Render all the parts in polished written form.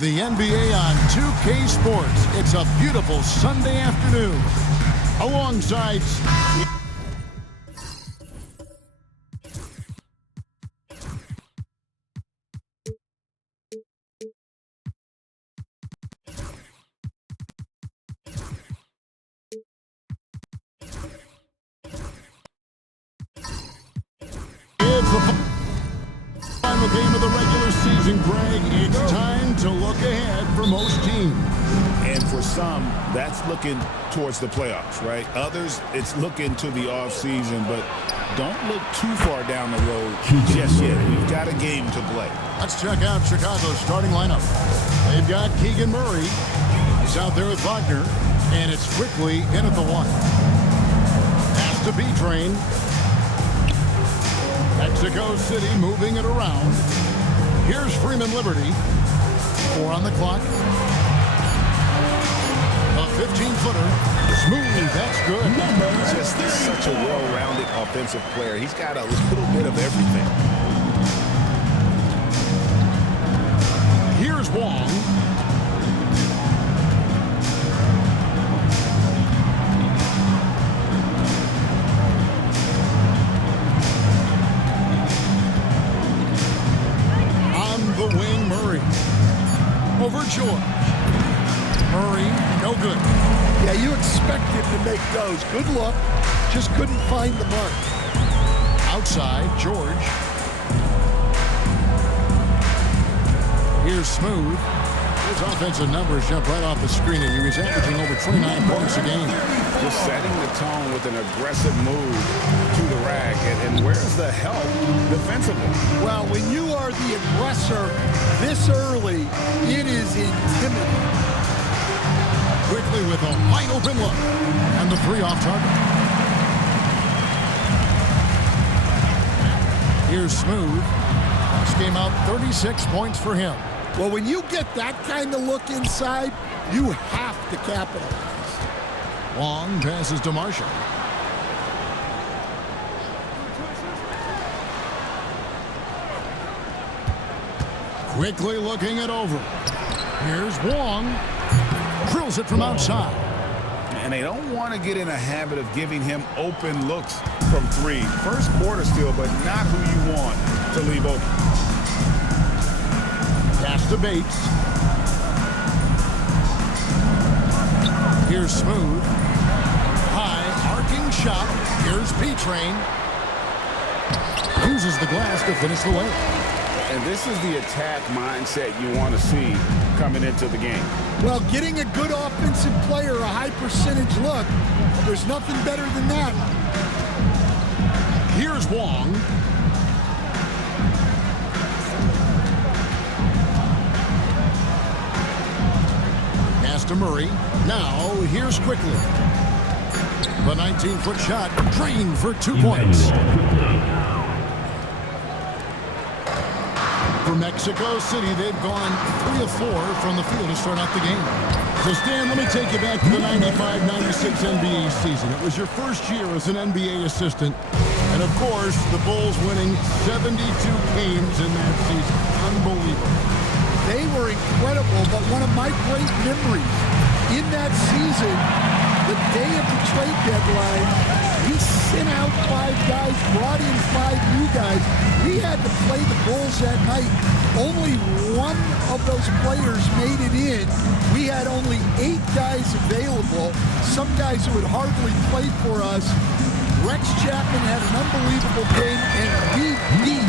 The NBA on 2K Sports. It's a beautiful Sunday afternoon. Alongside... Final game of the regular season, Greg. It's time to look ahead for most teams. And for some, that's looking towards the playoffs, right? Others, it's looking to the offseason, but don't look too far down the road just yet. We've got a game to play. Let's check out Chicago's starting lineup. They've got Keegan Murray. He's out there with Wagner, and it's quickly in at the 1. Pass to B-Train. Mexico City moving it around. Here's Freeman Liberty. 4 on the clock. A 15-footer. Smooth, that's good. Just such a well-rounded offensive player. He's got a little bit of everything. Here's Wong. The wing, Murray. Over George. Murray, no good. Yeah, you expect him to make those. Good luck. Just couldn't find the mark. Outside, George. Here's Smooth. His offensive numbers jump right off the screen at you. He's averaging over 29 points a game. Just setting the tone with an aggressive move to the rack. And where's the help defensively? Well, when you are the aggressor this early, it is intimidating. Quickly with a wide open look. And the 3 off target. Here's Smooth. This game out 36 points for him. Well, when you get that kind of look inside, you have to capitalize. Wong passes to Marshall. Quickly looking it over. Here's Wong. Drills it from outside. And they don't want to get in a habit of giving him open looks from 3. First quarter still, but not who you want to leave open. Pass to Bates. Here's Smooth. High, arcing shot. Here's B-Train. Uses the glass to finish the layup. And this is the attack mindset you want to see coming into the game. Well, getting a good offensive player a high percentage look, there's nothing better than that. Here's Wong. Pass to Murray. Now, here's Quickly. The 19-foot shot drained for 2 points. For Mexico City, they've gone 3 of 4 from the field to start out the game. So, Stan, let me take you back to the 95-96 NBA season. It was your first year as an NBA assistant. And, of course, the Bulls winning 72 games in that season. Unbelievable. They were incredible, but one of my great memories in that season, the day of the trade deadline, we sent out 5 guys, brought in 5 new guys. We had to play the Bulls that night. Only one of those players made it in. We had only 8 guys available, some guys who had hardly played for us. Rex Chapman had an unbelievable game, and we beat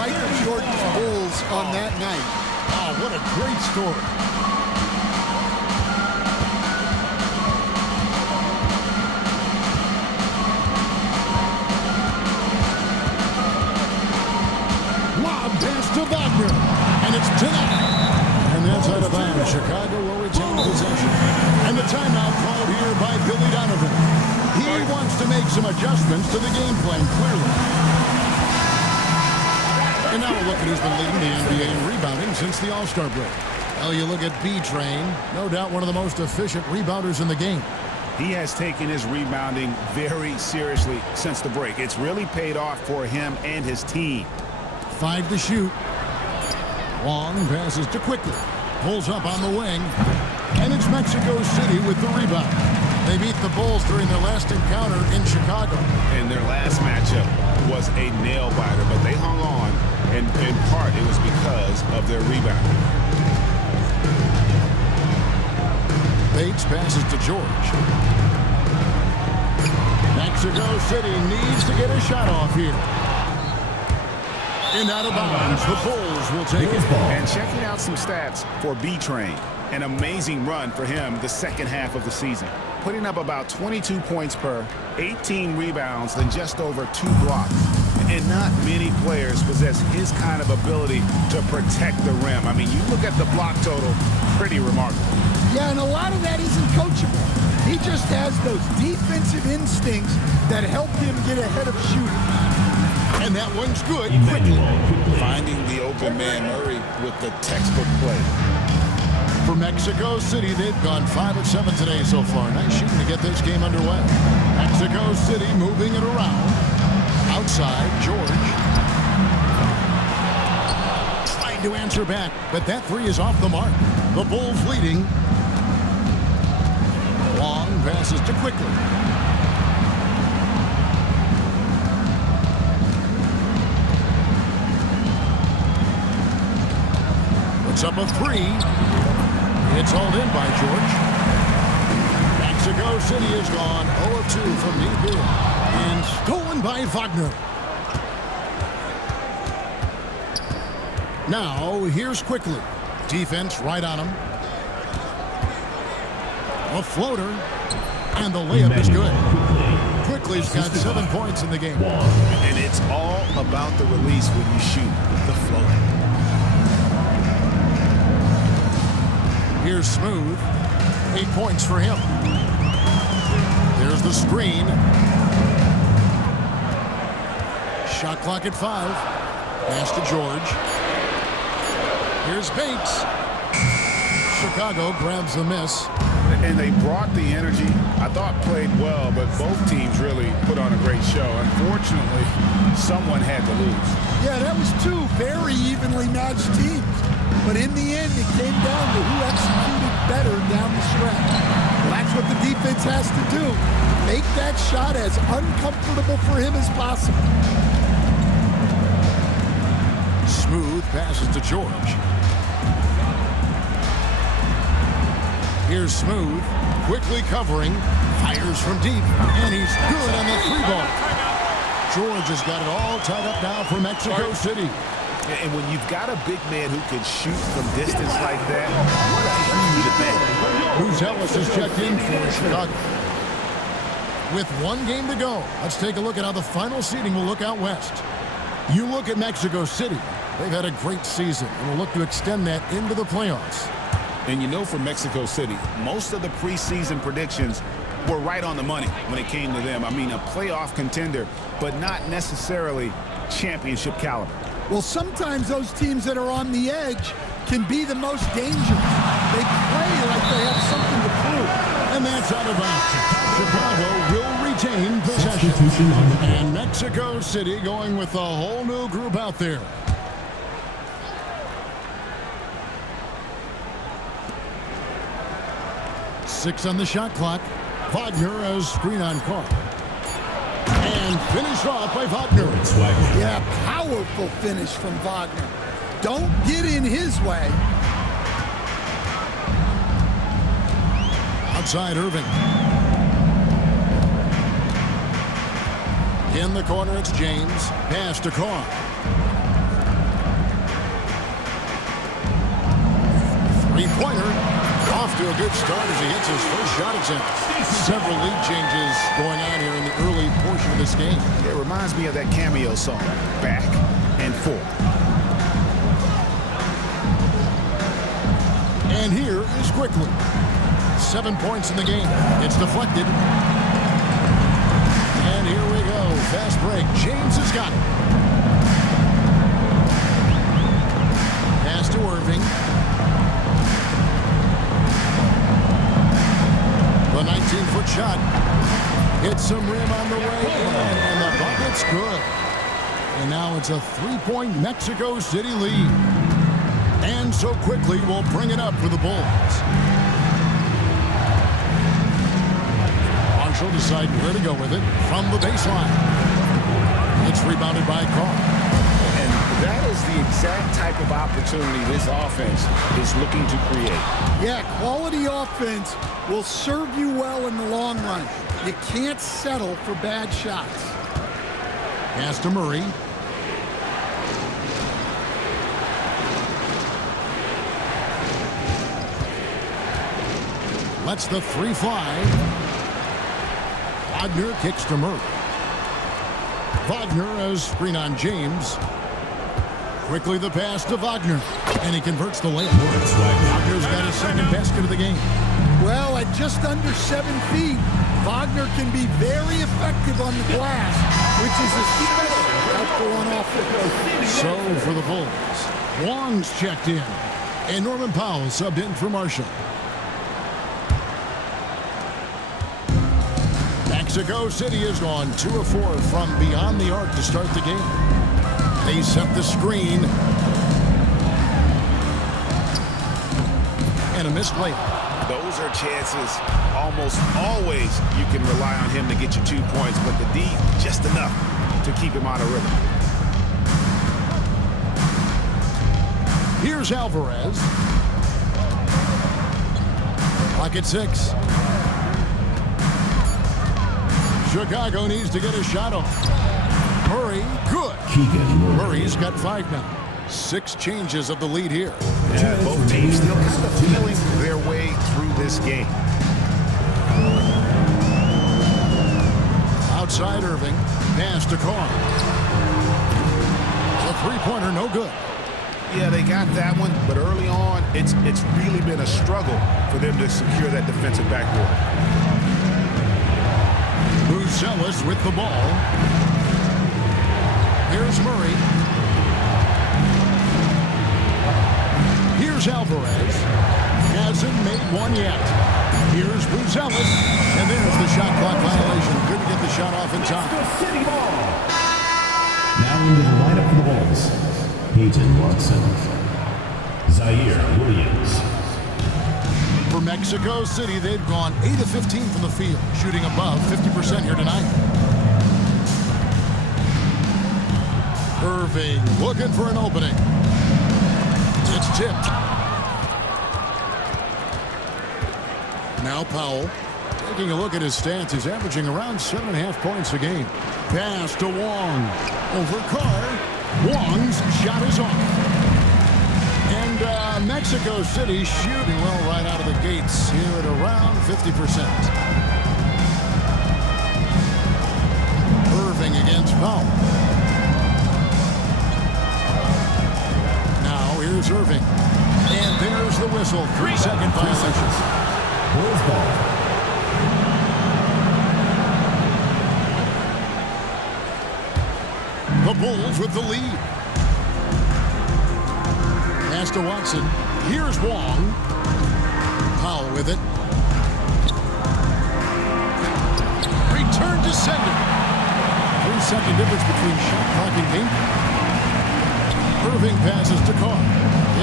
Michael Jordan's Bulls on that night. Oh, what a great story. To Wagner, and it's tonight. And that's out of bounds. Chicago will retain possession. And the timeout called here by Billy Donovan. He wants to make some adjustments to the game plan, clearly. And now we'll look at who's been leading the NBA in rebounding since the All-Star break. Well, you look at B-Train, no doubt one of the most efficient rebounders in the game. He has taken his rebounding very seriously since the break. It's really paid off for him and his team. 5 to shoot. Long passes to Quickly. Pulls up on the wing. And it's Mexico City with the rebound. They beat the Bulls during their last encounter in Chicago. And their last matchup was a nail-biter, but they hung on, and in part it was because of their rebound. Bates passes to George. Mexico City needs to get a shot off here. And out of bounds, the Bulls will take it. And checking out some stats for B-Train. An amazing run for him the second half of the season. Putting up about 22 points per, 18 rebounds, and just over 2 blocks. And not many players possess his kind of ability to protect the rim. I mean, you look at the block total, pretty remarkable. Yeah, and a lot of that isn't coachable. He just has those defensive instincts that help him get ahead of shooting. And that one's good. Quickly. Finding the open man Murray with the textbook play. For Mexico City, they've gone 5 of 7 today so far. Nice shooting to get this game underway. Mexico City moving it around. Outside, George. Trying to answer back, but that three is off the mark. The Bulls leading. Long passes to Quickly. Puts up a three. It's hauled in by George. Mexico City is gone 0 of 2 from deep here. And stolen by Wagner. Now, here's Quickly. Defense right on him. A floater. And the layup is good. Quickly's got 7 points in the game. And it's all about the release when you shoot the floater. Here's Smooth. 8 points for him. There's the screen. Shot clock at 5. Pass to George. Here's Bates. Chicago grabs the miss. And they brought the energy. I thought played well, but both teams really put on a great show. Unfortunately, someone had to lose. Yeah, that was 2 very evenly matched teams. But in the end, it came down to who executed better down the stretch. Well, that's what the defense has to do. Make that shot as uncomfortable for him as possible. Smooth passes to George. Here's Smooth. Quickly covering. Fires from deep. And he's good on the 3 ball. George has got it all tied up now for Mexico City. And when you've got a big man who can shoot from distance like that, what a huge advantage. Bruce Ellis has checked in for Chicago. With 1 game to go, let's take a look at how the final seeding will look out west. You look at Mexico City. They've had a great season and will look to extend that into the playoffs. And you know, for Mexico City, most of the preseason predictions were right on the money when it came to them. I mean, a playoff contender, but not necessarily championship caliber. Well, sometimes those teams that are on the edge can be the most dangerous. They play like they have something to prove. And that's out of bounds. Chicago will retain possession. And Mexico City going with a whole new group out there. Six on the shot clock. Wagner has screen on Carr. And finished off by Wagner. Yeah, powerful finish from Wagner. Don't get in his way. Outside Irving. In the corner, it's James. Pass to Carr. Three-pointer. Off to a good start as he hits his first shot attempt. Several lead changes going on here in the early portion of this game. It reminds me of that cameo song, Back and Forth. And here is Quickly. 7 points in the game. It's deflected. And here we go. Fast break. James has got it. Pass to Irving. The 19-foot shot hits some rim on the way in, and the bucket's good. And now it's a 3-point Mexico City lead. And so quickly will bring it up for the Bulls. Marshall deciding where to go with it from the baseline. It's rebounded by Carr. And that is the exact type of opportunity this offense is looking to create. Yeah, quality offense will serve you well in the long run. You can't settle for bad shots. Pass to Murray. Lets the three fly. Wagner kicks to Murray. Wagner has screen on James. Quickly the pass to Wagner. And he converts the layup. Wagner's got his second basket of the game. Well, at just under 7 feet, Wagner can be very effective on the glass, which is especially helpful on offense. So for the Bulls, Wong's checked in. And Norman Powell subbed in for Marshall. Mexico City has gone 2 of 4 from beyond the arc to start the game. They set the screen. And a missed layup. Those are chances almost always you can rely on him to get you 2 points, but the D just enough to keep him out of rhythm. Here's Alvarez. Clock at 6. Chicago needs to get a shot off. Murray, good. Murray's got 5 now. 6 changes of the lead here. Yeah, both teams still kind of feeling their way through this game. Outside Irving, pass to Carr. The three-pointer, no good. Yeah, they got that one, but early on, it's really been a struggle for them to secure that defensive backboard. Buzelis with the ball. Here's Murray. Here's Alvarez. Hasn't made one yet. Here's Buzelis. And there's the shot clock violation. Couldn't get the shot off in time. Now into the lineup for the Bulls. Peyton Watson. Zaire Williams. For Mexico City, they've gone 8 of 15 from the field, shooting above 50% here tonight. Irving looking for an opening. It's tipped. Now Powell. Taking a look at his stats, he's averaging around 7.5 points a game. Pass to Wong. Over Carr. Wong's shot is off. And Mexico City shooting well right out of the gates here at around 50%. Irving against Powell. Now here's Irving. And there's the whistle. 3-second violation. Bulls ball. The Bulls with the lead. Pass to Watson. Here's Wong. Powell with it. Return to sender. 3-second difference between shot clock and game. Irving passes to Carr.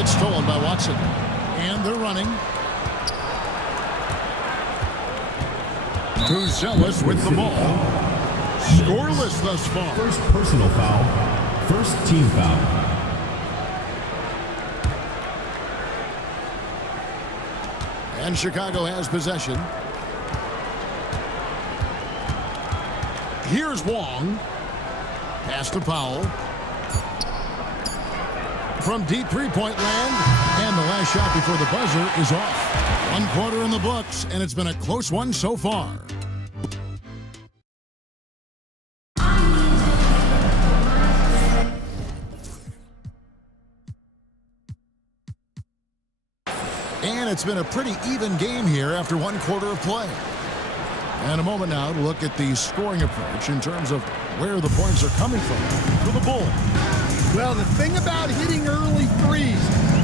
It's stolen by Watson. And they're running. Buzelis with the ball. Scoreless thus far. First personal foul. First team foul. And Chicago has possession. Here's Wong. Pass to Powell. From deep three-point land. And the last shot before the buzzer is off. 1 quarter in the books, and it's been a close one so far. And it's been a pretty even game here after 1 quarter of play. And a moment now to look at the scoring approach in terms of where the points are coming from for the Bulls. Well, the thing about hitting early threes,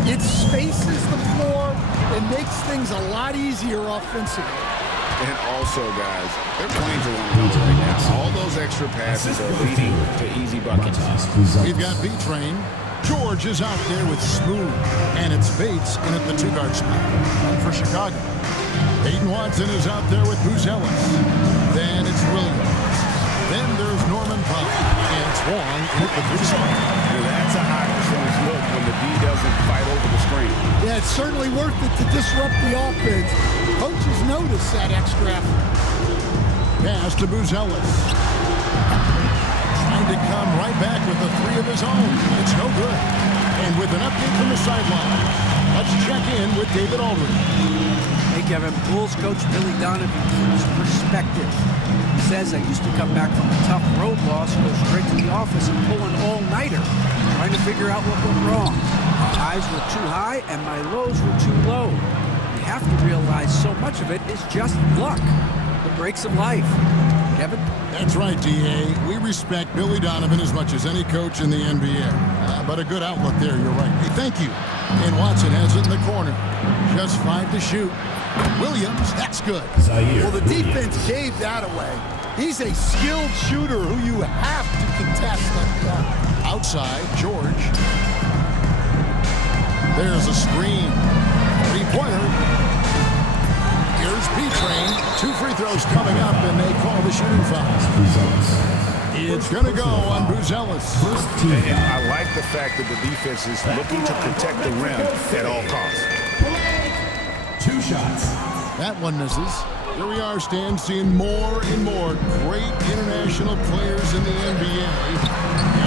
it spaces the floor and makes things a lot easier offensively. And also, guys, they're playing to one another right now. All those extra passes are leading to easy buckets. We've got B-Train. George is out there with Smooth, and it's Bates in at the 2-guard spot. And for Chicago, Peyton Watson is out there with Buzelis. Then it's Williams. Then there's Norman Powell, and it's Wong in at the 3 spot. That's a high percentage look when the D doesn't fight over the screen. Yeah, it's certainly worth it to disrupt the offense. Coaches notice that extra effort. Pass to Buzelis. Trying to come right back with a 3 of his own. It's no good. And with an update from the sideline, let's check in with David Aldridge. Hey, Kevin. Bulls coach Billy Donovan keeps perspective. He says, I used to come back from a tough road loss, go straight to the office and pull an all-nighter, trying to figure out what went wrong. My highs were too high and my lows were too low. You have to realize so much of it is just luck. The breaks of life. Kevin? That's right, D.A. We respect Billy Donovan as much as any coach in the NBA. But a good outlook there, you're right. Hey, thank you. And Watson has it in the corner. Just 5 to shoot. Williams, that's good. Well, the defense gave that away. He's a skilled shooter who you have to contest like that. Outside, George. There's a screen. 3-pointer. Here's B-Train. 2 free throws coming up, and they call the shooting foul. It's going to go on Buzelis. And I like the fact that the defense is looking to protect the rim at all costs. 2 shots. That one misses. Here we are, Stan, seeing more and more great international players in the NBA.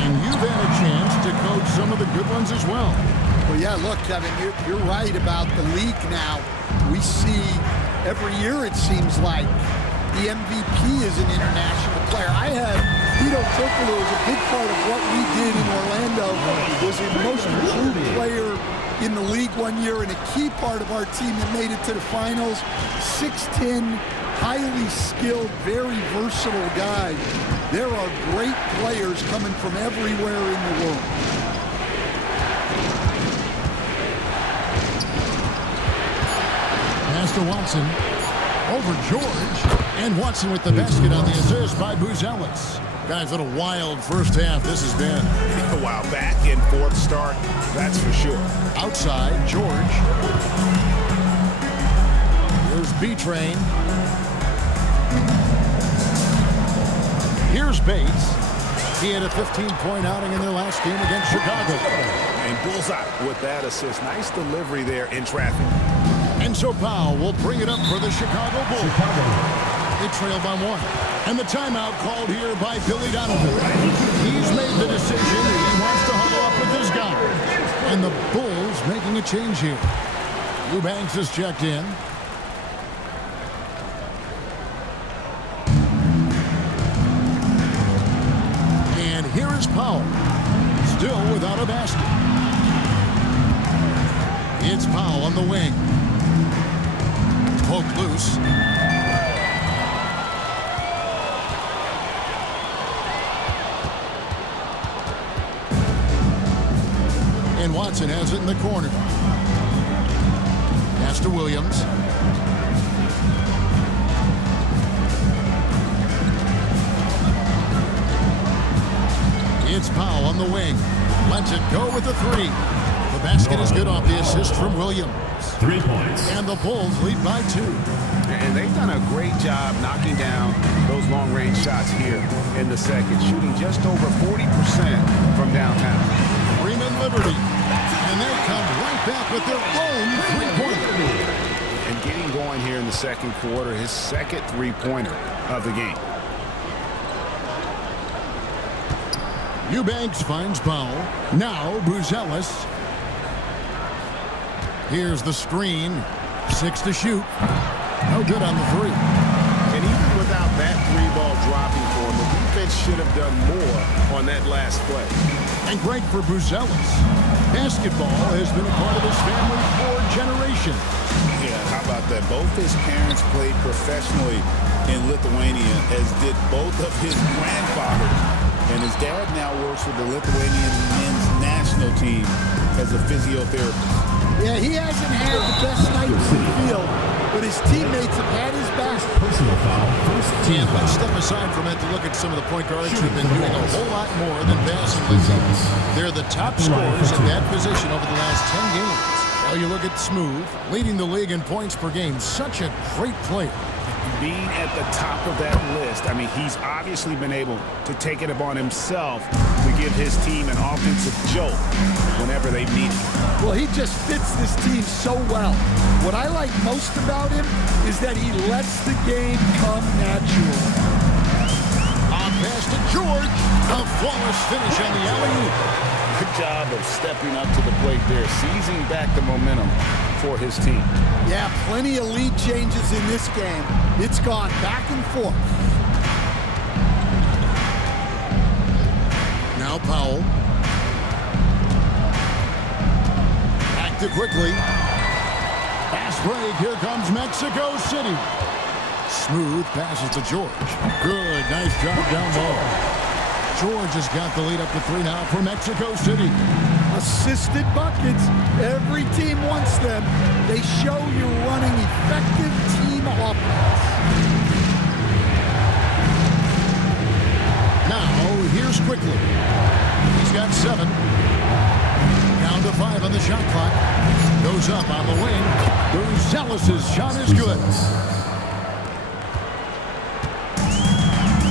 And you've had a chance to coach some of the good ones as well. Well, yeah, look, Kevin, you're right about the league now. We see every year, it seems like, the MVP is an international player. I had Tito Turkoglu was a big part of what we did in Orlando. Was the most improved player in the league one year and a key part of our team that made it to the finals. 6'10", highly skilled, very versatile guy. There are great players coming from everywhere in the world. Pass to Watson. Over George. And Watson with the basket on the assist by Buzelis. Guys, what a wild first half this has been. Wow, back and forth start, that's for sure. Outside, George. Here's B-Train. Here's Bates. He had a 15-point outing in their last game against Chicago. And bullseye with that assist. Nice delivery there in traffic. And so Powell will bring it up for the Chicago Bulls. They trail by 1. And the timeout called here by Billy Donovan. He's made the decision. He wants to huddle up with his guy. And the Bulls making a change here. Eubanks is checked in. And here is Powell. Still without a basket. It's Powell on the wing. Poked loose. And Watson has it in the corner. Pass to Williams. It's Powell on the wing. Lets it go with the 3. The basket is good off the assist from Williams. 3 points. And the Bulls lead by 2. And they've done a great job knocking down those long-range shots here in the second, shooting just over 40% from downtown. Freeman Liberty. And they come right back with their own 3-pointer. And getting going here in the second quarter, his second 3-pointer of the game. Eubanks finds Powell. Now Buzelis. Here's the screen. 6 to shoot. No good on the 3. And even without that 3-ball dropping for him, the defense should have done more on that last play. And great for Buzelis. Basketball has been a part of his family for generations. Yeah, how about that? Both his parents played professionally in Lithuania, as did both of his grandfathers. And his dad now works with the Lithuanian men's national team as a physiotherapist. Yeah, he hasn't had the best night in the field. but his teammates have had his back. Personal foul, first team And let's foul. step aside from it to look at some of the point guards who've been doing a whole lot more than passing lately. Results. They're the top scorers in that position over the last 10 games. Now you look at Smooth, leading the league in points per game. Such a great player. Being at the top of that list, I mean, he's obviously been able to take it upon himself to give his team an offensive jolt whenever they need it. Well, he just fits this team so well. What I like most about him is that he lets the game come natural. On pass to George. A flawless finish on the alley-oop. Good job of stepping up to the plate there, seizing back the momentum for his team. Yeah, plenty of lead changes in this game. It's gone back and forth. Now Powell. Back to quickly. Fast break. Here comes Mexico City. Smooth passes to George. Good. Nice job down low. George has got the lead up to 3 now for Mexico City. Assisted buckets. Every team wants them. They show you're running effective team offense. Now, here's quickly. He's got 7. Down to 5 on the shot clock. Goes up on the wing. Gonzalez's shot is good.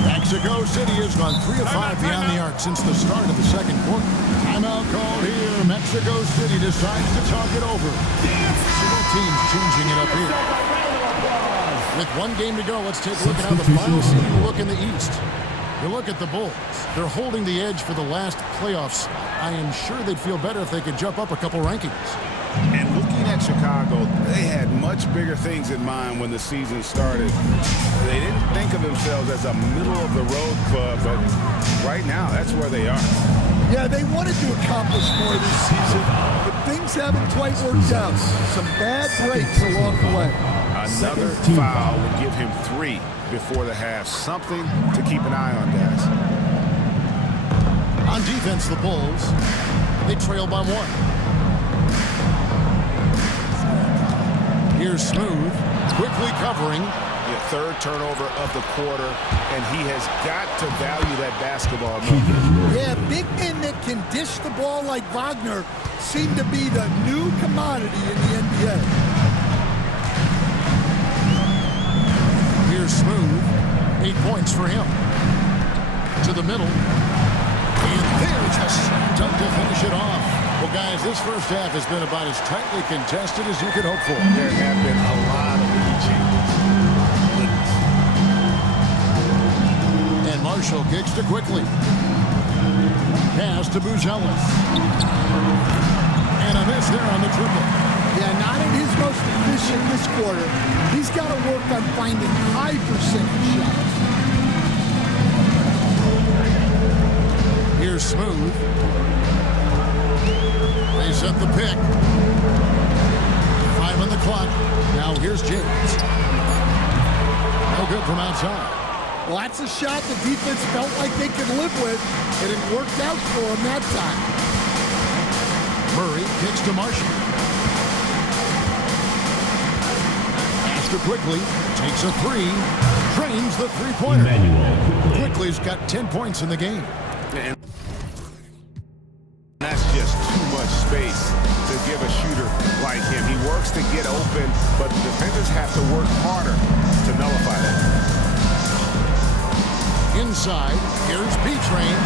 Mexico City has gone 3 of 5 beyond the arc since the start of the second quarter. Timeout called here. Mexico City decides to talk it over. Both teams changing it up here. With 1 game to go, let's take a look at how the final seed look in the East. You look at the Bulls. They're holding the edge for the last playoffs. I am sure they'd feel better if they could jump up a couple rankings. And looking at Chicago, they had much bigger things in mind when the season started. They didn't think of themselves as a middle-of-the-road club, but right now, that's where they are. Yeah, they wanted to accomplish more this season, but things haven't quite worked out. Some bad breaks along the way. Another foul would give him 3 before the half. Something to keep an eye on, guys. On defense, the Bulls, they trail by 1. Here's Smooth, quickly covering. The 3rd turnover of the quarter, and he has got to value that basketball moment. Yeah, big men that can dish the ball like Wagner seem to be the new commodity in the NBA. Here's Smooth, 8 points for him. To the middle. And there's a slam dunk to finish it off. Well, guys, this first half has been about as tightly contested as you could hope for. There have been a lot of lead changes. And Marshall kicks to quickly. Pass to Buzelis. And a miss there on the triple. Yeah, not at his most efficient this quarter. He's got to work on finding high percentage shots. Here's Smooth. They set the pick. 5 on the clock. Now here's James. No good from outside. Well, that's a shot the defense felt like they could live with, and it worked out for him that time. Murray kicks to Marshall. Pass to Quickly. Takes a 3. Drains the 3-pointer. Emmanuel Quickly's got 10 points in the game. And that's just too much space to give a shooter like him. He works to get open, but the defenders have to work harder to nullify that. Inside, here's B-Train.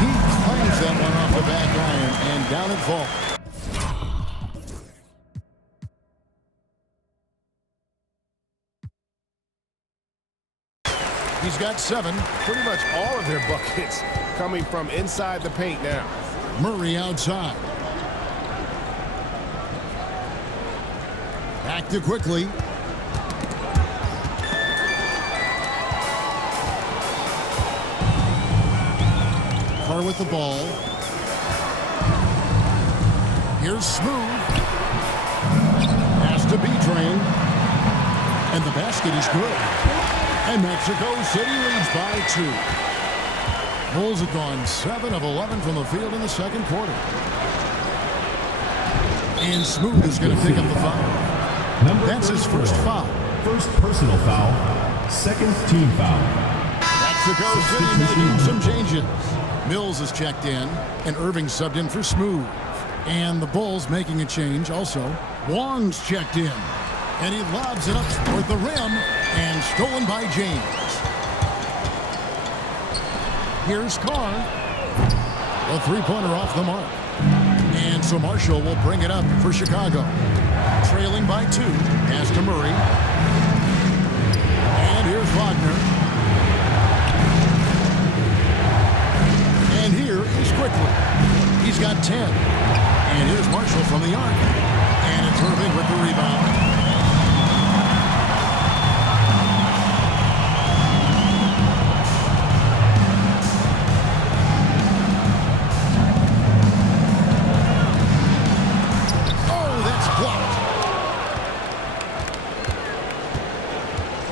He claims that one off the back iron and down it falls. He's got 7. Pretty much all of their buckets coming from inside the paint now. Murray outside. Back to Quickly. Carr with the ball. Here's Smooth. Pass to B-Train. And the basket is good. And Mexico City leads by 2. Bulls have gone 7 of 11 from the field in the second quarter. And Smooth is going to pick up the foul. That's his first foul. First personal foul, second team foul. Mexico City making some changes. Mills is checked in, and Irving subbed in for Smooth. And the Bulls making a change also. Wong's checked in, and he lobs it up toward the rim, and stolen by James. Here's Carr. A three-pointer off the mark. And so Marshall will bring it up for Chicago. Trailing by 2. Pass to Murray. And here's Wagner. And here is Quickly. He's got 10. And here's Marshall from the arc. And it's Irving with the rebound.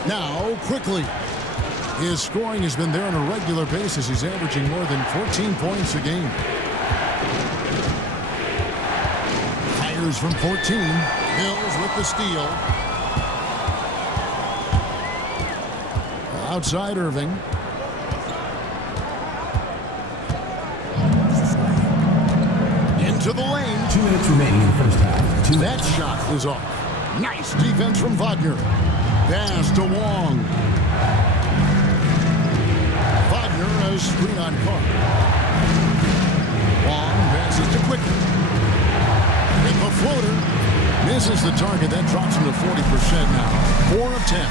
Now, Quickly. His scoring has been there on a regular basis. He's averaging more than 14 points a game. Fires from 14. Mills with the steal. Outside Irving. Into the lane. 2 minutes remaining in the first half. That shot is off. Nice defense from Wagner. Pass to Wong. Wagner has screen on Carr. Wong passes to Quickly. With the floater. Misses the target. That drops him to 40% now. 4 of 10.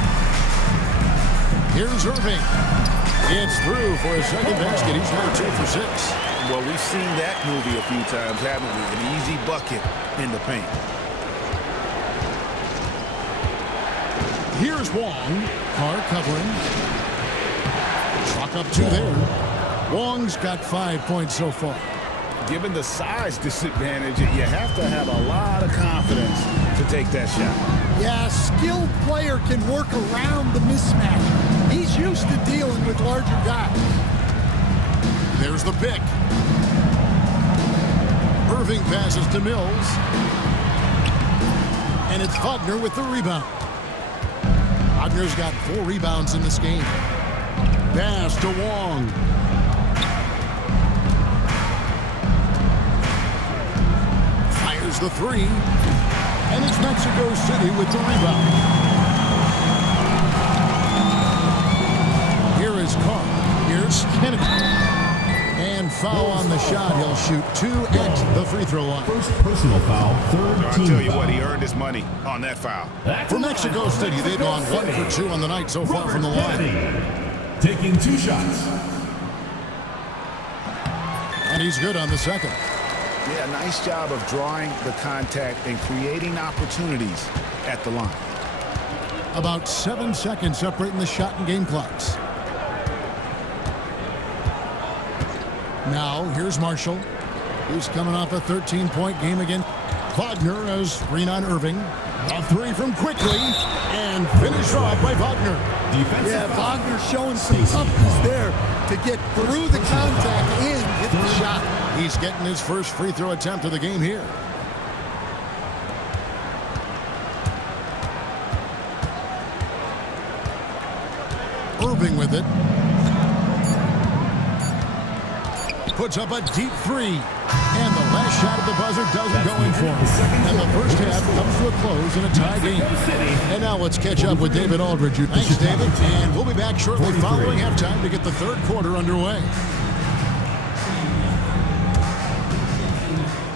Here's Irving. It's through for his second basket. He's now 2 for 6. Well, we've seen that movie a few times, haven't we? An easy bucket in the paint. Here's Wong. Carr covering. Chalk up 2 there. Wong's got 5 points so far. Given the size disadvantage, you have to have a lot of confidence to take that shot. Yeah, a skilled player can work around the mismatch. He's used to dealing with larger guys. There's the pick. Irving passes to Mills. And it's Wagner with the rebound. Wagner's got 4 rebounds in this game. Pass to Wong. Fires the 3. And it's Mexico City with the rebound. Here is Carr. Here's Kennedy. And foul on the shot. He'll shoot 2 at the free throw line. First personal foul, third I'll team tell you foul. what, he earned his money on that foul. For Mexico City, they've gone 1 for 2 on the night so far from the line. Taking 2 shots. And he's good on the second. Yeah, nice job of drawing the contact and creating opportunities at the line. About 7 seconds separating the shot and game clocks. Now, here's Marshall, who's coming off a 13-point game again. Wagner has screen on Irving. A 3 from Quickly, and finished off by Wagner. Yeah, Wagner showing some toughness there to get through the contact and hit the shot. He's getting his first free throw attempt of the game here. Irving with it. Puts up a deep 3. And the last shot at the buzzer doesn't go in for him. And the first half comes to a close in a tie game. And now let's catch up with David Aldridge. Thanks, David. And we'll be back shortly following halftime to get the third quarter underway.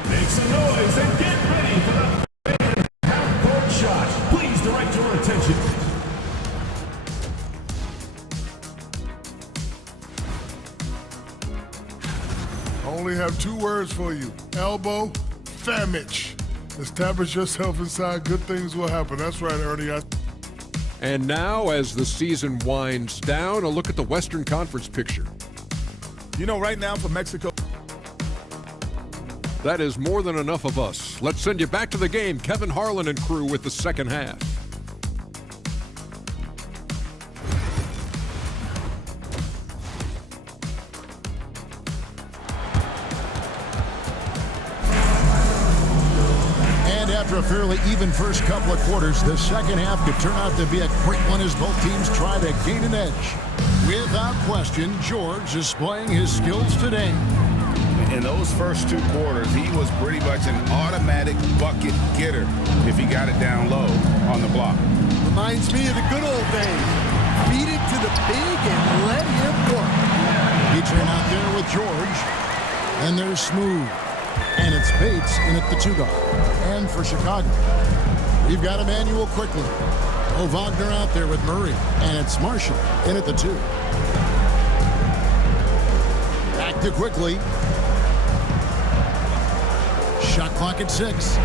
Make some noise and get ready for the favorite half-court shot. Please direct your attention. I only have 2 words for you. Elbow, famich. Establish yourself inside, good things will happen. That's right, Ernie. And now, as the season winds down, a look at the Western Conference picture. You know, right now for Mexico, That is more than enough of us. Let's send you back to the game. Kevin Harlan and crew with the second half. after a fairly even first couple of quarters, the second half could turn out to be a quick one as both teams try to gain an edge. Without question, George displaying his skills today. In those first 2 quarters, he was pretty much an automatic bucket getter if he got it down low on the block. Reminds me of the good old days. Feed it to the big and let him work. Petrie out there with George. And there's Smooth. And it's Bates in at the 2-guard. And for Chicago, we've got Emmanuel quickly. Wagner out there with Murray. And it's Marshall in at the 2. Back to quickly. Shot clock at 6.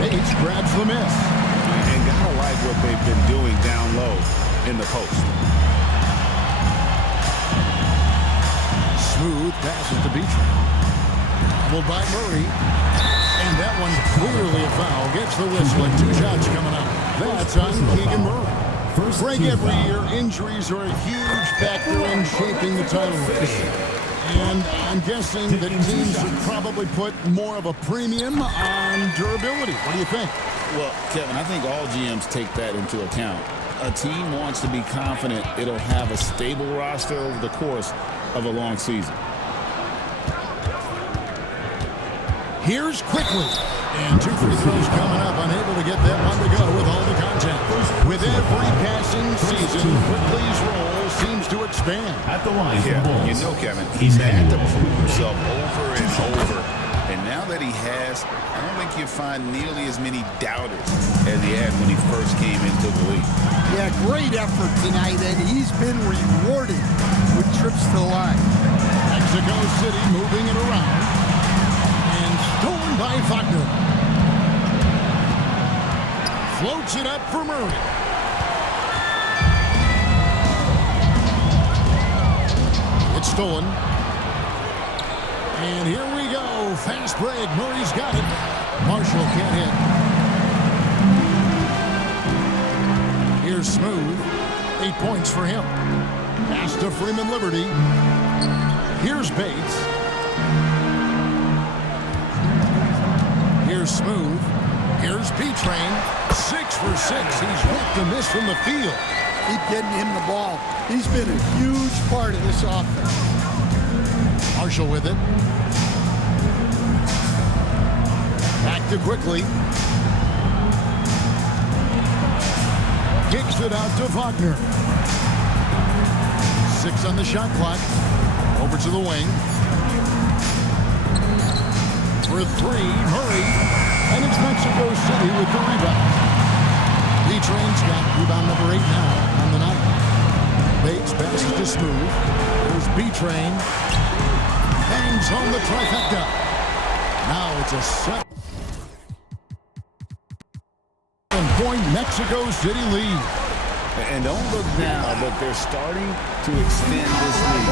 Bates grabs the miss. And gotta like what they've been doing down low in the post. Smooth passes to Beecham. Doubled by Murray. And that one clearly a foul. Gets the whistle and 2 shots coming up. That's on Keegan Murray. Greg, every year, injuries are a huge factor in shaping the title race. And I'm guessing that teams would probably put more of a premium on durability. What do you think? Well, Kevin, I think all GMs take that into account. A team wants to be confident it'll have a stable roster over the course of a long season. Here's quickly. And 2 free throws coming up. Unable to get that one to go with all the contact. With every passing season, Quickly's role seems to expand. At the line, You know, Kevin, he's had to prove himself over and over. And now that he has, I don't think you'll find nearly as many doubters as he had when he first came into the league. Yeah, great effort tonight, and he's been rewarded with trips to the line. Mexico City moving it around. And stolen by Wagner. Floats it up for Murray. It's stolen. And here we go. Fast break. Murray's got it. Marshall can't hit. Here's Smooth. 8 points for him. Pass to Freeman Liberty. Here's Bates. Here's Smooth. Here's P-Train. 6 for 6. He's ripped a miss from the field. Keep getting him the ball. He's been a huge part of this offense. Marshall with it. Back to quickly. Kicks it out to Wagner. 6 on the shot clock. Over to the wing. For 3, Murray. And it's Mexico City with the rebound. B-Train's got rebound number 8 now on the night. Bates passes to Smooth. There's B-Train. Bangs home the trifecta. Now it's a 7-point Mexico City lead. And don't look now, but they're starting to extend this lead.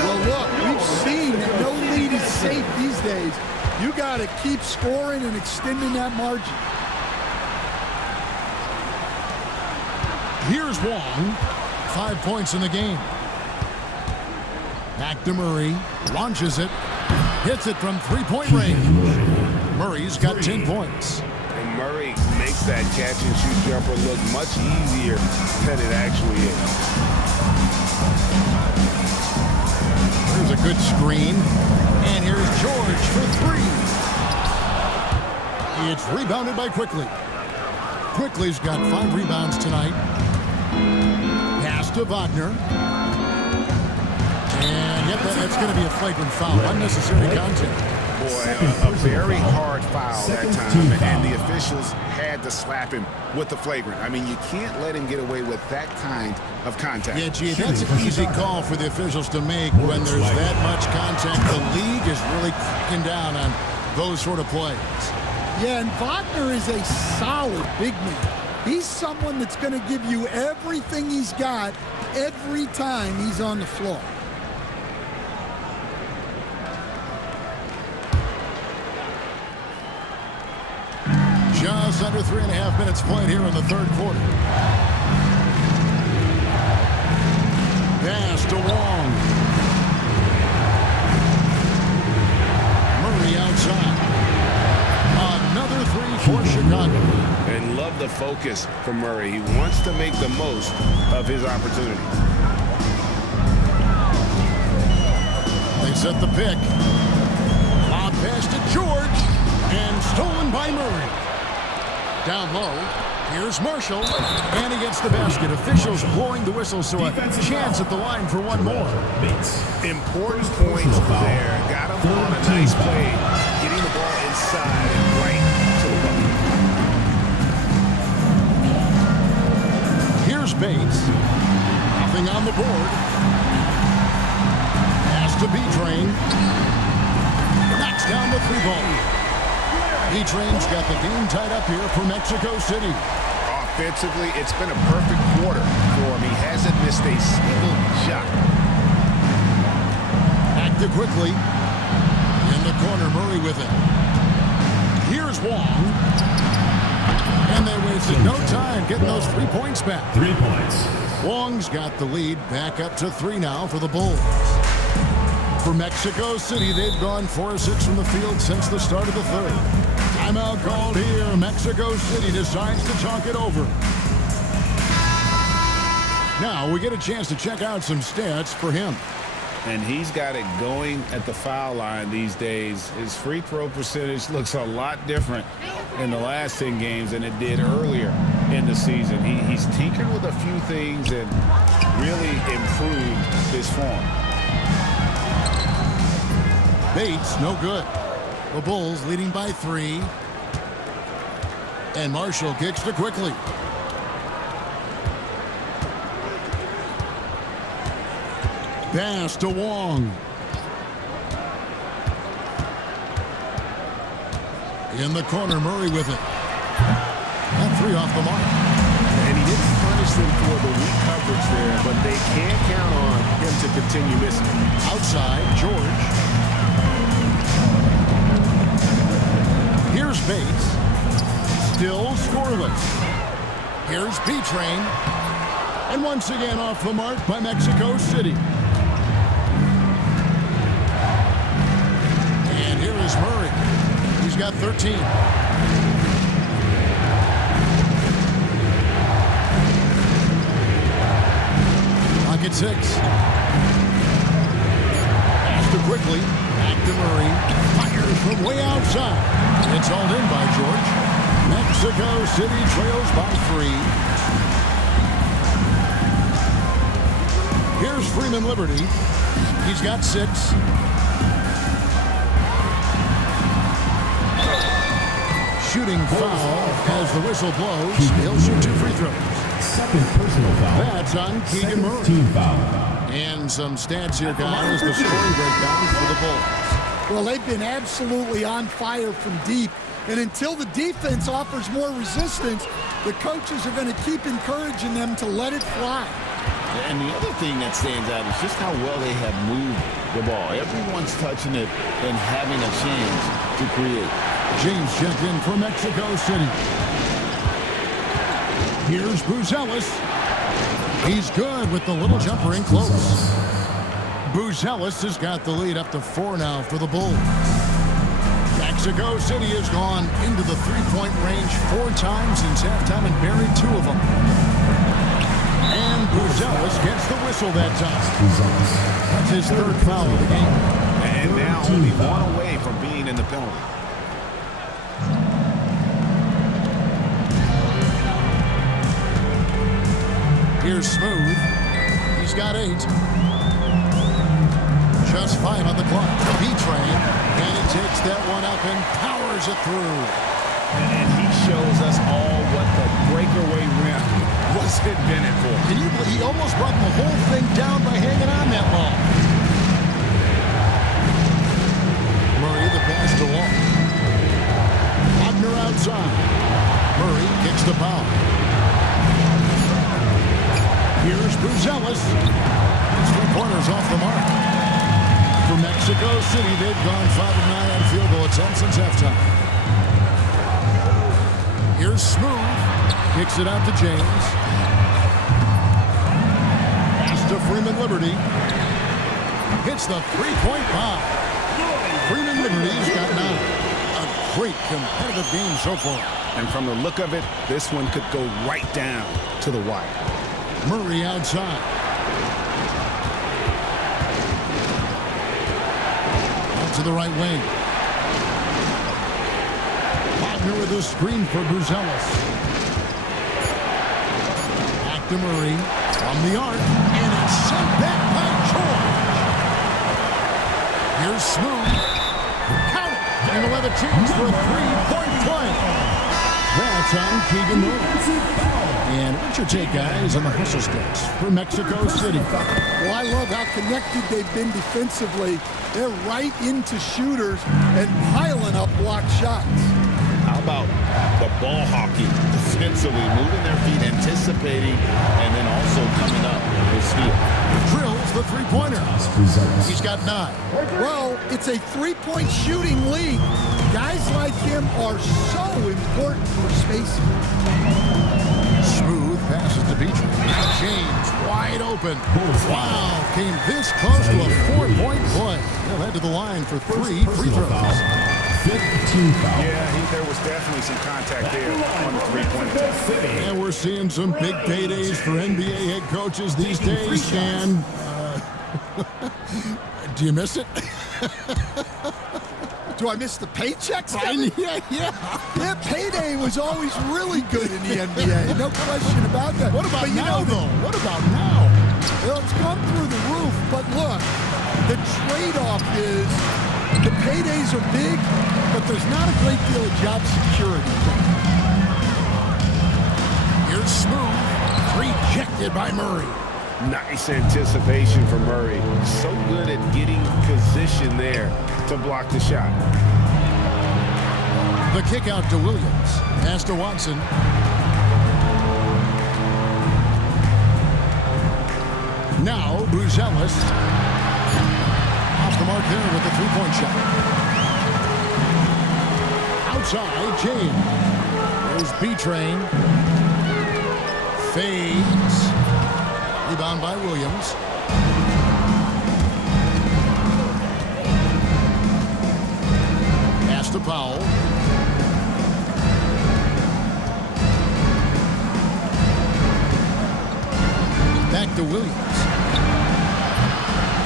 Well, look, we've seen that no lead is safe these days. You got to keep scoring and extending that margin. Here's Wong. 5 points in the game. Back to Murray. Launches it. Hits it from 3-point range. Murray's got 10 points. And Murray makes that catch-and-shoot jumper look much easier than it actually is. There's a good screen. And here's George for 3. It's rebounded by Quickly. Quickly's got 5 rebounds tonight. Pass to Wagner. And yep, that's going to be a flagrant foul. Unnecessary contact. Boy, a very hard foul that time, and the officials had to slap him with the flagrant. I mean, you can't let him get away with that kind of contact. Yeah, gee, that's an easy call for the officials to make when there's that much contact. The league is really cracking down on those sort of plays. Yeah, and Wagner is a solid big man. He's someone that's going to give you everything he's got every time he's on the floor. Just under 3.5 minutes played here in the third quarter. Pass to Wong. Murray outside. and love the focus from Murray. He wants to make the most of his opportunities. They set the pick. Lob pass to George, and stolen by Murray. Down low, here's Marshall, and he gets the basket. Officials blowing the whistle, so a chance at the line for one more. Important points there. Got him on a nice play, getting the ball inside and right to the bucket. Here's Bates. Nothing on the board. Pass to B-Train. Knocks down the three ball. B-Train's got the game tied up here for Mexico City. Offensively, it's been a perfect quarter for him. He hasn't missed a single shot. Back to quickly. In the corner, Murray with it. Here's Wong. And they wasted no time getting those 3 points back. 3 points. Wong's got the lead back up to 3 now for the Bulls. For Mexico City, they've gone 4 of 6 from the field since the start of the third. Timeout called here. Mexico City decides to talk it over. Now we get a chance to check out some stats for him. And he's got it going at the foul line these days. His free throw percentage looks a lot different in the last 10 games than it did earlier in the season. He's tinkered with a few things and really improved his form. Bates, no good. The Bulls leading by 3. And Marshall kicks to quickly. Pass to Wong. In the corner, Murray with it. That 3 off the mark. And he didn't punish them for the weak coverage there, but they can't count on him to continue missing. Outside, George. Here's Bates. Still scoreless. Here's B-Train. And once again off the mark by Mexico City. And here is Murray. He's got 13. Lock at 6. Pass to quickly. Back to Murray. Fires from way outside. It's hauled in by George. Mexico City trails by 3. Here's Freeman Liberty. He's got 6. Shooting foul as the whistle blows. He'll shoot 2 free throws. Second personal foul. That's on Keegan Murray. Team foul. And some stats here, guys. The scoring breakdown for the Bulls. Well, they've been absolutely on fire from deep. And until the defense offers more resistance, the coaches are going to keep encouraging them to let it fly. And the other thing that stands out is just how well they have moved the ball. Everyone's touching it and having a chance to create. James checked in for Mexico City. Here's Buzelis. He's good with the little jumper in close. Buzelis has got the lead up to 4 now for the Bulls. Mexico City has gone into the three-point range 4 times since halftime and buried 2 of them. And Buzelis gets the whistle that time. That's his 3rd foul of the game. And now only 1 away from being in the penalty. Here's Smooth. He's got 8. Just 5 on the clock. B-Train. And he takes that one up and powers it through. And he shows us all what the breakaway rim was invented for. Can you believe he almost brought the whole thing down by hanging on that long? Murray, the pass to Wong. Wagner outside. Murray kicks the foul. Here's Buzelis. His 3 pointers off the mark. For Mexico City, they've gone 5 of 9 on field goal attempts since halftime. Here's Smooth. Kicks it out to James. Pass to Freeman Liberty. Hits the 3-point bomb. Freeman Liberty's got 9. A great competitive game so far. And from the look of it, this one could go right down to the wire. Murray outside. Out to the right wing. Wagner with a screen for Bruzelis. Back to Murray. From the arc. And it's sent back by George. Here's Smooth. Count it. And he'll have a chance for a three-point play. That's on Keegan Murray. And what's your take, guys, on the hustle sticks for Mexico City? Well, I love how connected they've been defensively. They're right into shooters and piling up blocked shots. How about the ball hockey defensively, moving their feet, anticipating, and then also coming up with steal. Drills the three-pointer. He's got 9. Well, it's a three-point shooting league. Guys like him are so important for spacing. Smooth passes to Beach. James wide open. Wow, came this close to a 4-point play. He'll head to the line for 3 free throws. 15 foul. Yeah, there was definitely some contact there on the three-point attempt. And we're seeing some big paydays for NBA head coaches these days. And do you miss it? Do I miss the paychecks? Yeah. Payday was always really good in the NBA. No question about that. What about but now, though? What about now? Well, it's gone through the roof. But look, the trade-off is the paydays are big, but there's not a great deal of job security. Here's Smooth. Rejected by Murray. Nice anticipation for Murray. So good at getting position there to block the shot. The kick out to Williams. Pass to Watson. Now, Bruzelis. Off the mark there with the three-point shot. Outside, James. There's B-Train. Fades. Rebound by Williams. Pass to Powell. Back to Williams.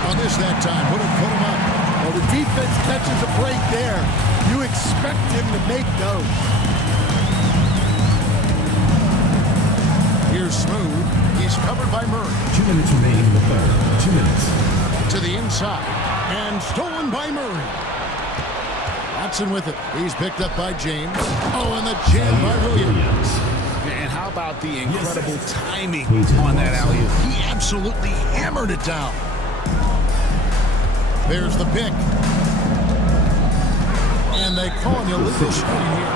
On this that time, put him up. Well, the defense catches a break there. You expect him to make those. Here's Smooth. He's covered by Murray. 2 minutes remaining in the third. 2 minutes. To the inside. And stolen by Murray. Watson with it. He's picked up by James. Oh, and the jam by Williams. And how about the incredible timing on that alley-oop? He absolutely hammered it down. There's the pick. And they call an illegal screen here.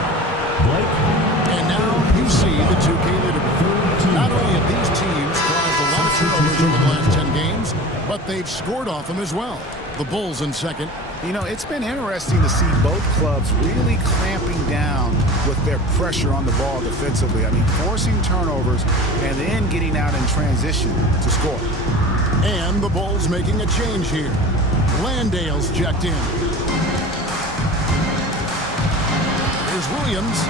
And now you see the 2K leaderboard. Not only have these teams caused a lot of turnovers over the last 10 games, but they've scored off them as well. The Bulls in second. You know, it's been interesting to see both clubs really clamping down with their pressure on the ball defensively. I mean, forcing turnovers and then getting out in transition to score. And the Bulls making a change here. Landale's checked in. Here's Williams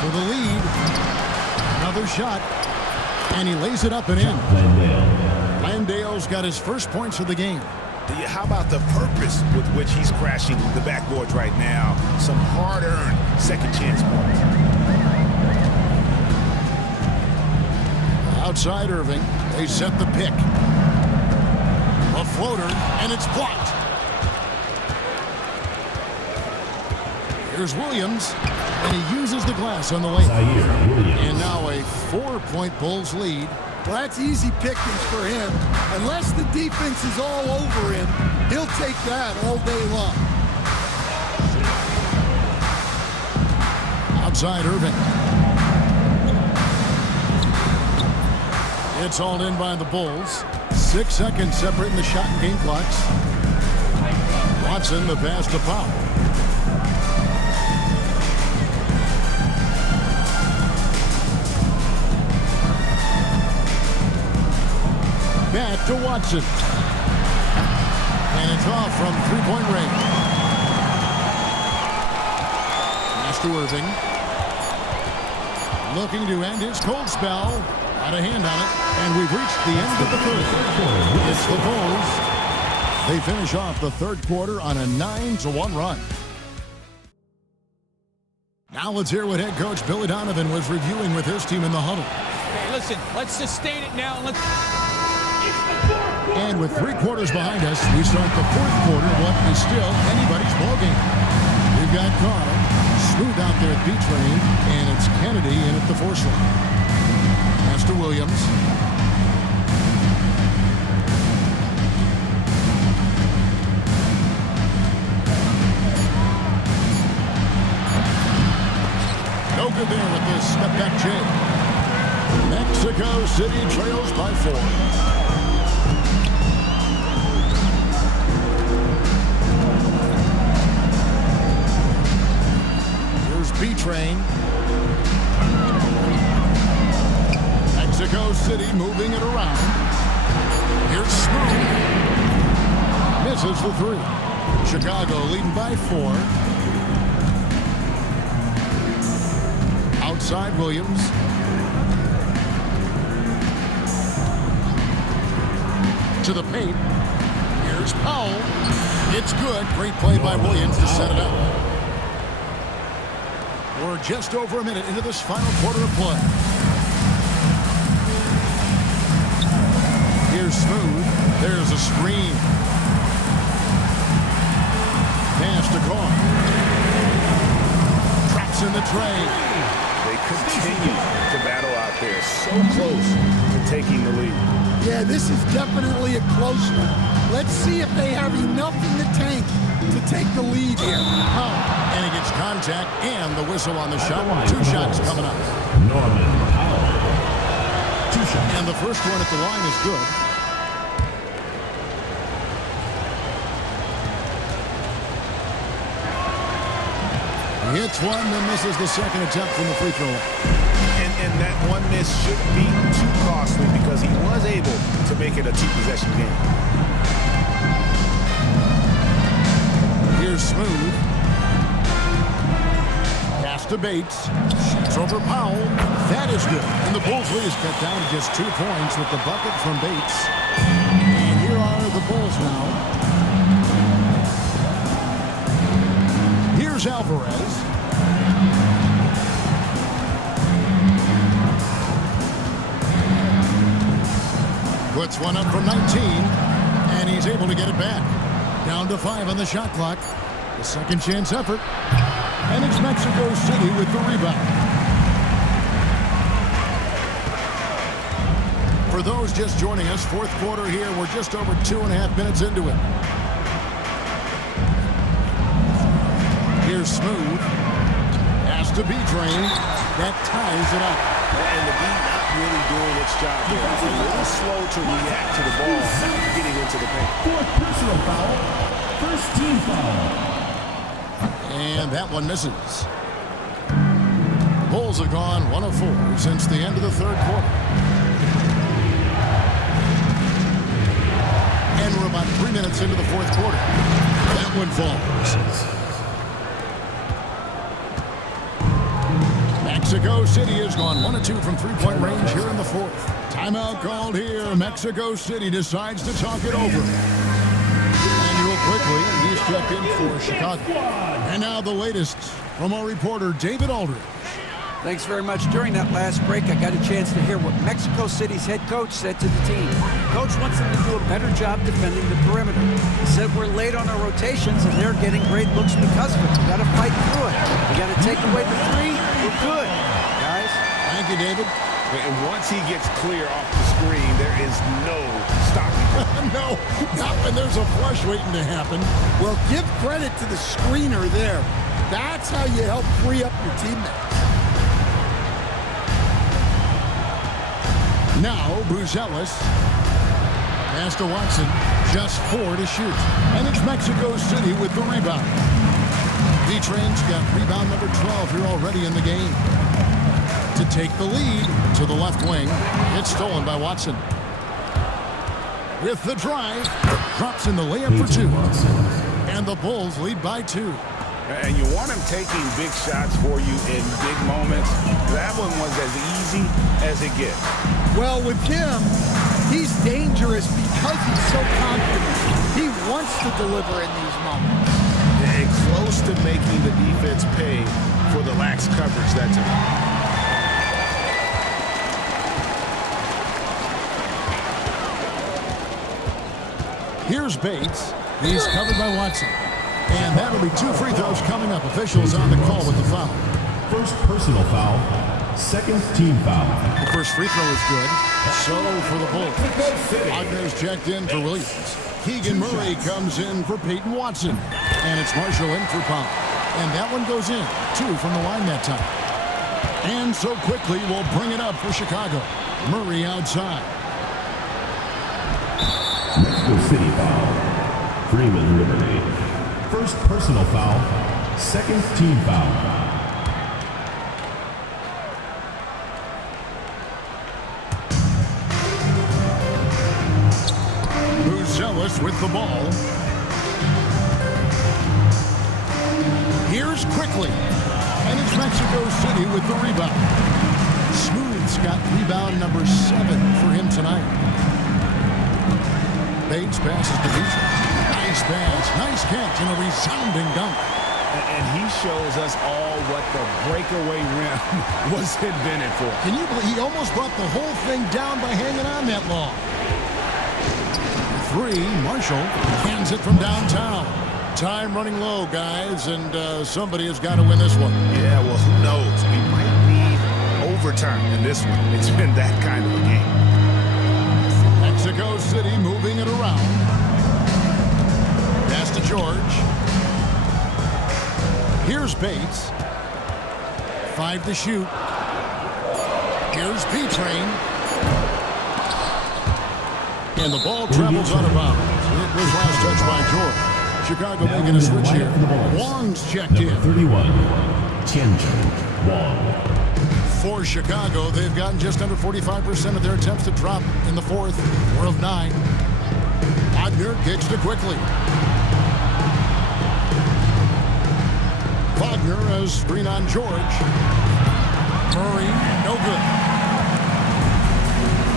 to the lead. Another shot. And he lays it up and in. Landale's got his first points of the game. How about the purpose with which he's crashing the backboards right now? Some hard-earned second chance points. Outside Irving, they set the pick. A floater, and it's blocked. Here's Williams, and he uses the glass on the layup. And now a 4-point Bulls lead. Well, that's easy pickings for him. Unless the defense is all over him, he'll take that all day long. Outside Irving. It's hauled in by the Bulls. 6 seconds separating the shot and game clocks. Watson, the pass to Powell. Back to Watson. And it's off from three-point range. Pass to Irving. looking to end his cold spell. Got a hand on it, and we've reached the end of the third. It's the Bulls. They finish off the third quarter on a 9-1 run. Now let's hear what head coach Billy Donovan was reviewing with his team in the huddle. Hey, listen, let's sustain it now. And with 3 quarters behind us, we start the fourth quarter, what is still anybody's ballgame. We've got Carr, smooth out there at B-Train, and it's Kennedy in at the force line. Pass to Williams. No good there with this step back J. Mexico City trails by 4. Here's B-Train. Mexico City moving it around. Here's Smooth. Misses the 3. Chicago leading by 4. Outside Williams. To the paint. Here's Powell. It's good. Great play by Williams to set it up. We're just over a minute into this final quarter of play. Here's Smooth. There's a screen. Pass to Carr. Traps in the tray. They continue to battle out there, so close to taking the lead. Yeah, this is definitely a close one. Let's see if they have enough in the tank to take the lead here. And he gets contact and the whistle on the shot. 2 shots coming up. Norman Powell. 2 shots. And the first one at the line is good. He hits one, then misses the second attempt from the free throw. And that one miss shouldn't be too costly because he was able to make it a 2-possession game. Here's Smooth. Pass to Bates. Shoots over Powell. That is good. And the Bulls lead is cut down to just 2 points with the bucket from Bates. And here are the Bulls now. Here's Alvarez. Puts one up from 19, and he's able to get it back. Down to 5 on the shot clock. The second chance effort. And it's Mexico City with the rebound. For those just joining us, fourth quarter here. We're just over 2.5 minutes into it. Here's Smooth. Has to B-Train. That ties it up. And the beat not really doing its job here. It's a little slow to react to the ball getting into the paint. 4th personal foul. First team foul. And that one misses. Bulls have gone 1 of 4 since the end of the third quarter. And we're about 3 minutes into the fourth quarter. That one falls. Mexico City has gone 1 of 2 from 3-point range here in the fourth. Timeout called here. Mexico City decides to talk it over. And real quickly, he's checked in for Chicago. And now the latest from our reporter, David Aldridge. Thanks very much. During that last break, I got a chance to hear what Mexico City's head coach said to the team. Coach wants them to do a better job defending the perimeter. He said we're late on our rotations and they're getting great looks because of it. We got to fight through it. We got to take away the 3. We're good, guys. Thank you, David. And once he gets clear off the screen, there is no stopping him. No, not when there's a flush waiting to happen. Well, give credit to the screener there. That's how you help free up your teammates. Now, Buzelis. Pass to Watson. Just 4 to shoot. And it's Mexico City with the rebound. V-Train's got rebound number 12 here already in the game. To take the lead to the left wing. It's stolen by Watson. With the drive. Drops in the layup for 2. And the Bulls lead by 2. And you want him taking big shots for you in big moments. That one was as easy as it gets. Well, with him, he's dangerous because he's so confident. He wants to deliver in these moments. And close to making the defense pay for the lax coverage that's it. Here's Bates. He's covered by Watson. And that'll be 2 free throws coming up. Officials on the call with the foul. First personal foul, second team foul. The first free throw is good. So for the Bulls. Wagner's checked in for Williams. Keegan Murray comes in for Peyton Watson. And it's Marshall in for Powell. And that one goes in. 2 from the line that time. And so quickly we'll bring it up for Chicago. Murray outside. Mexico City foul. Freeman Liberty. First personal foul, second team foul. Buzelis with the ball. Here's quickly. And it's Mexico City with the rebound. Smooth's got rebound number 7 for him tonight. Bates passes to Beach. Nice pass, nice catch, and a resounding dunk. And he shows us all what the breakaway rim was invented for. Can you believe he almost brought the whole thing down by hanging on that long? 3, Marshall cans it from downtown. Time running low, guys, and somebody has got to win this one. Yeah, well, who knows? We might need overtime in this one. It's been that kind of a game. Mexico City moving it around. Pass to George. Here's Bates. 5 to shoot. Here's B-Train. And the ball travels out of bounds. It was last touched by George. Chicago making a switch here. Wong's checked in. 31, Tianjin Wong. For Chicago, they've gotten just under 45% of their attempts to drop in the 4th. 4 of 9. Wagner kicks to quickly. Wagner has screen on George. Murray, no good.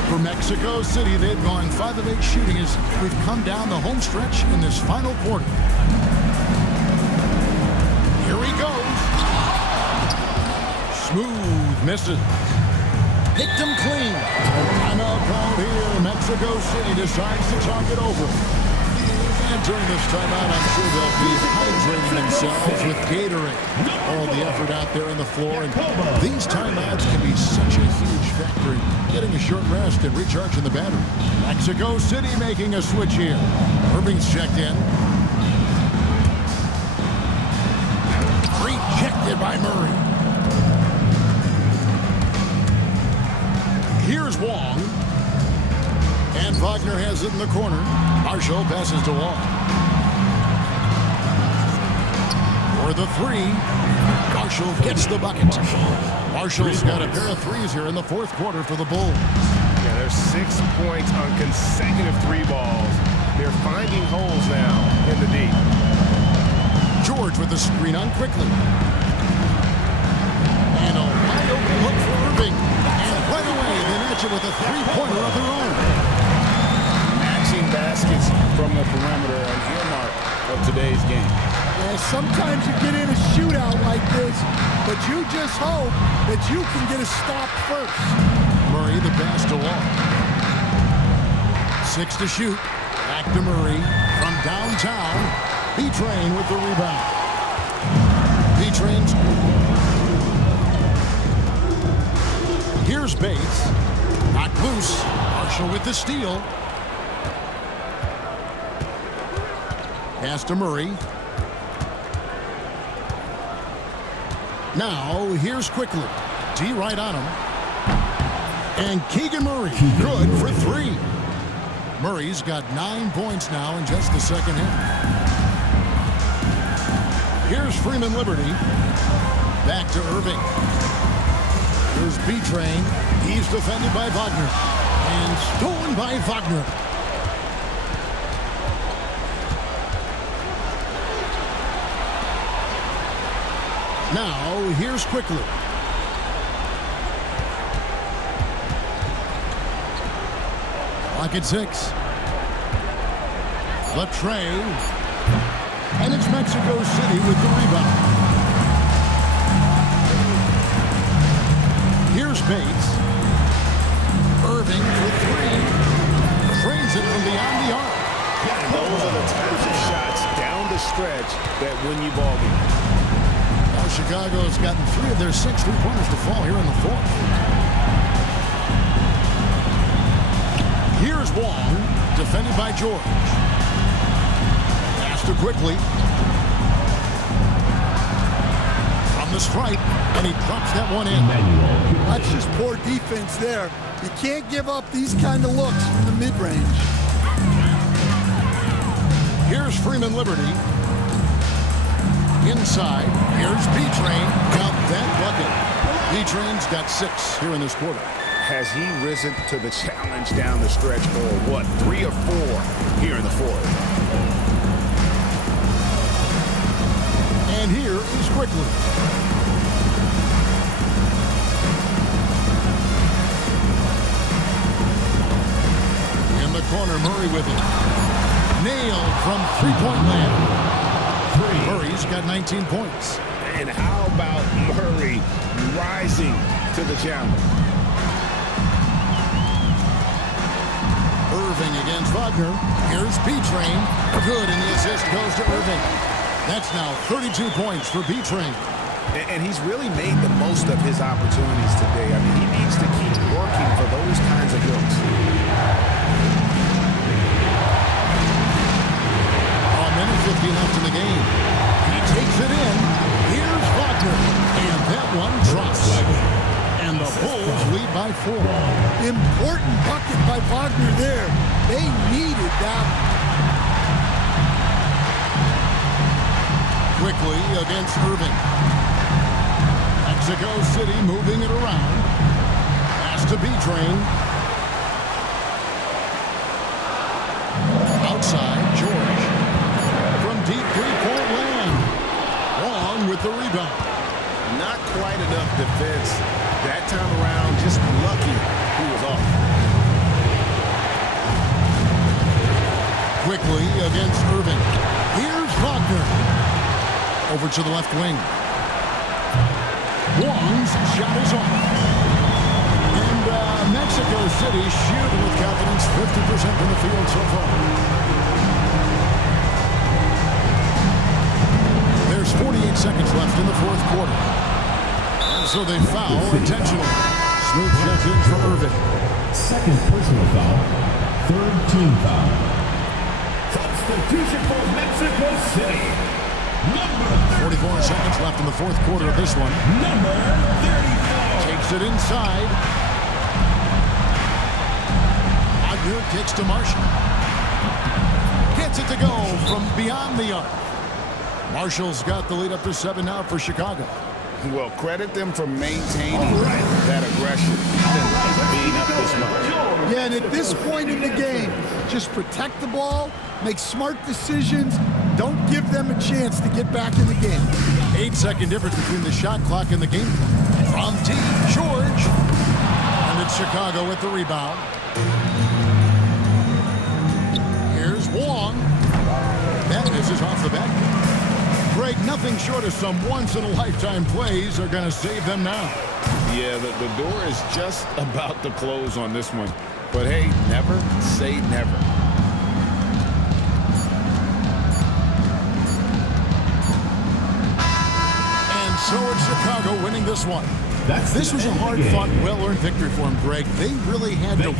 For Mexico City, they've gone 5 of 8 shooting as we've come down the home stretch in this final quarter. Here he goes. Smooth misses. Picked him clean. Timeout called here. Mexico City decides to talk it over. And during this timeout, I'm sure they'll be hydrating themselves with Gatorade. All the effort out there on the floor. And these timeouts can be such a huge factor in getting a short rest and recharging the battery. Mexico City making a switch here. Irving's checked in. Rejected by Murray. Here's Wong. And Wagner has it in the corner. Marshall passes to Wong. For the 3. Marshall gets the bucket. Marshall's got a pair of 3s here in the 4th quarter for the Bulls. Yeah, there's 6 points on consecutive 3 balls. They're finding holes now in the D. George with the screen on quickly. And a wide open look for Irving. And right away, they match it with a 3-pointer of their own. Matching baskets from the perimeter, an earmark of today's game. Yeah, sometimes you get in a shootout like this, but you just hope that you can get a stop first. Murray, the pass to Wall. 6 to shoot. Back to Murray from downtown. B-Train with the rebound. B-Train's. Here's Bates. Knocked loose. Marshall with the steal. Pass to Murray. Now, here's quickly. D right on him. And Keegan Murray, good for 3. Murray's got 9 points now in just the second half. Here's Freeman Liberty. Back to Irving. Here's B-Train. He's defended by Wagner. And stolen by Wagner. Now, here's Quickly. Lock at 6. Latre. And it's Mexico City with the rebound. Here's Bates. Irving for 3. Frames it from beyond the arc. And those are the types of shots down the stretch that win you ball games. Now Chicago's gotten 3 of their 6 3-pointers to fall here in the 4th. Here's Wong, defended by George. Pass to Quickly. From the stripe, and he drops that one in. That's just poor defense there. You can't give up these kind of looks from the mid-range. Here's Freeman Liberty. Inside, here's B-Train. Got that bucket. B-Train's got 6 here in this quarter. Has he risen to the challenge down the stretch for what, 3 or 4 here in the 4th? And here is Quickly. In the corner, Murray with it. Nailed from 3-point land. Murray's got 19 points. And how about Murray rising to the challenge? Irving against Wagner. Here's B-Train. Good, and the assist goes to Irving. That's now 32 points for B-Train. And he's really made the most of his opportunities today. I mean, he needs to keep working for those kinds of looks. A minute 50 left in the game. He takes it in. Here's Wagner. And that one drops. And the Bulls lead by 4. Important bucket by Wagner there. They needed that. Quickly against Irving. Mexico City moving it around. Pass to B-Train. Outside, George. From deep 3-point land. Wong with the rebound. Not quite enough defense that time around. Just lucky he was off. Quickly against Irving. Here's Wagner. Over to the left wing. Wong's shot is off. And Mexico City shooting with confidence, 50% from the field so far. There's 48 seconds left in the 4th quarter. And so they foul intentionally. Smooth check in for Irving. Second personal foul. Third team foul. Substitution for Mexico City. Number 44 seconds left in the 4th quarter of this one. Number 34. Takes it inside. Wagner kicks to Marshall. Gets it to go from beyond the arc. Marshall's got the lead up to 7 now for Chicago. Well, credit them for maintaining that aggression and being up this much. Yeah, and at this point in the game, just protect the ball, make smart decisions, don't give them a chance to get back in the game. 8-second difference between the shot clock and the game. From T. George. And it's Chicago with the rebound. Here's Wong. That misses off the back. Greg, nothing short of some once-in-a-lifetime plays are going to save them now. Yeah, the door is just about to close on this one. But hey, never say never. And so it's Chicago winning this one. This was a hard-fought, well-earned victory for them, Greg. They really had to